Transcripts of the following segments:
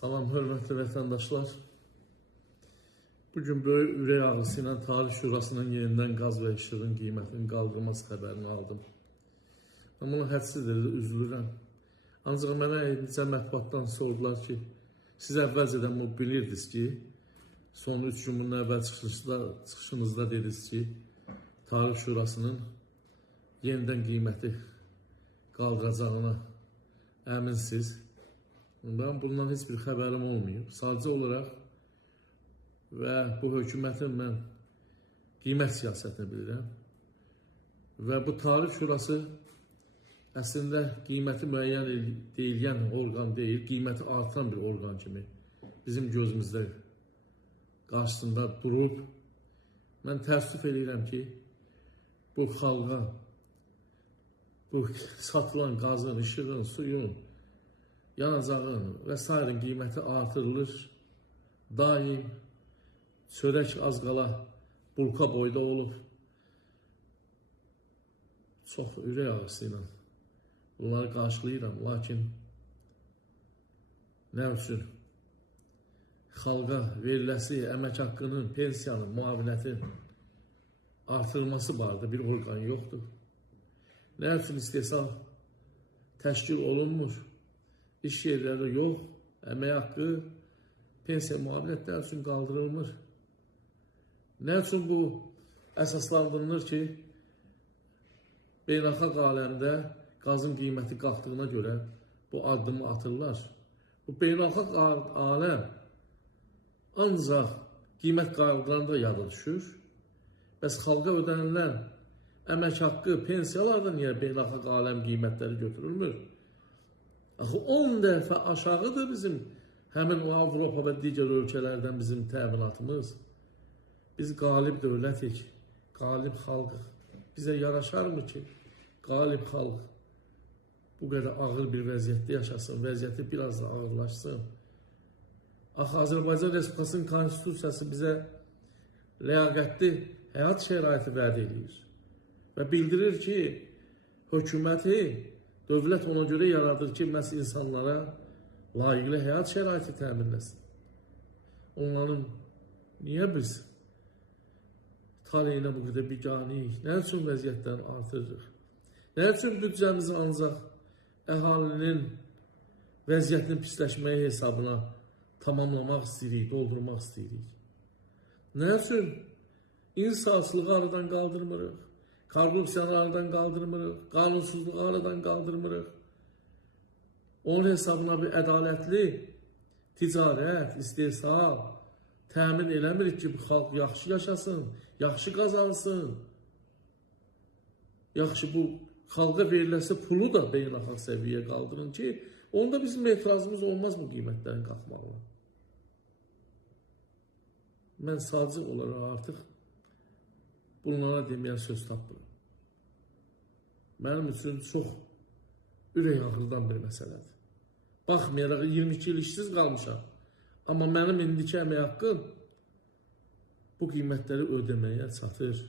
Salam, hörmətli vətəndaşlar. Bugün böyük ürək ağrısı ilə Tarif Şurasının yenidən qaz və işığın qiymətinin qaldırılması xəbərini aldım. Mən buna hədsiz dərəcədə üzülürəm. Ancaq mənə necə mətbuatdan sordular ki, siz əvvəlcədən bunu bilirdiniz ki, son 3 gün bunun əvvəl çıxışınızda dediniz ki, Tarif Şurasının yenidən qiyməti qaldıracağına əminsiniz. Ben bundan hiçbir xəbərim olmayıb. Sadəcə olaraq və bu hökumətin mən qiymət siyasətini bilirəm. Və bu Tarif Şurası əslində qiyməti müəyyən edilən orqan deyil, qiyməti artan bir orqan kimi bizim gözümüzdə qarşısında durub. Mən təəssüf edirəm ki, bu xalqa, bu satılan qazın, işığın, suyun, yanacağın və s. qiyməti artırılır. Daim çörək az qala bulka boyda olub. Çox ürək ağrısı ilə bunları qarşılayıram. Lakin nə üçün xalqa veriləsi əmək haqqının, pensiyanın, müavinətin artırılması barədə bir orqan yoxdur. Nə üçün istehsal təşkil olunmur? İş yerlərdə yox, əmək haqqı, pensiya müavinətlər üçün qaldırılmır. Nə üçün bu əsaslandırılır ki, beynəlxalq aləmdə qazın qiyməti qalxdığına görə bu addımı atırlar. Bu beynəlxalq aləm ancaq qiymət qaldıranda yada düşür. Bəs xalqa ödənilən əmək haqqı, pensiyalarda niyə beynəlxalq aləm qiymətləri götürülmür? Axı 10 dəfə aşağıdır bizim həmin Avropa və digər ölkələrdən bizim təminatımız. Biz qalib dövlətik, qalib xalqıq. Bizə yaraşarmı ki, qalib xalq bu qədər ağır bir vəziyyətdə yaşasın, vəziyyəti biraz da ağırlaşsın. Axı Azərbaycan Respublikasının konstitusiyası bizə ləyaqətli həyat şəraiti vəd edir və bildirir ki, hökuməti dövlət ona görə yaradır ki, məhz insanlara layiqli həyat şəraiti təminləsin. Onların niyə biz taleyinə bu qədər biganiyik? Nə üçün vəziyyətdən artırırıq? Nə üçün büdcəmizi ancaq əhalinin vəziyyətinin pisləşməyi hesabına tamamlamaq istəyirik, doldurmaq istəyirik? Nə üçün insafsızlığı aradan qaldırmırıq? Korrupsiyanı aradan qaldırmırıq, qanunsuzluğu aradan qaldırmırıq. Onun hesabına bir ədalətli ticarət, istehsal təmin eləmirik ki, bu xalq yaxşı yaşasın, yaxşı qazansın. Yaxşı bu xalqa veriləsi pulu da beynəlxalq səviyyəyə qaldırın ki, onda bizim etirazımız olmaz bu qiymətlərin qalxmağına. Mən sadəcə olaraq artıq bunlara deməyə söz tapmıram. Mənim üçün çox ürək ağrıdan bir məsələdir. Baxmayaraq 22 il işsiz qalmışam. Amma mənim indiki əmək haqqım bu qiymətləri ödəməyə çatır.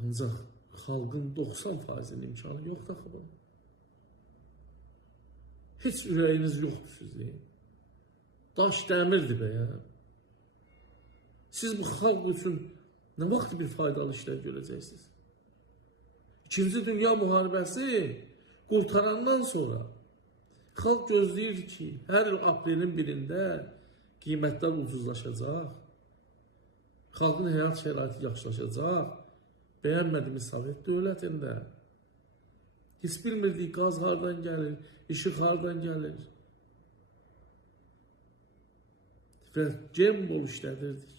Ancaq xalqın 90%'nin imkanı yoxdur axı bu. Heç ürəyiniz yoxdur sizin. Daş dəmirdir be ya. Siz bu xalq üçün nə vaxt bir faydalı işlər görəcəksiniz? İkinci Dünya Müharibəsi qurtarandan sonra xalq gözləyir ki, hər il aprelin 1-də qiymətlər ucuzlaşacaq, xalqın həyat şəraiti yaxşılaşacaq, bəyənmədiyimiz Sovet dövlətində. Heç bilmirdik qaz hardan gəlir, işıq hardan gəlir. Və gem bol işlədirdik.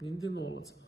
İndi nə olacaq?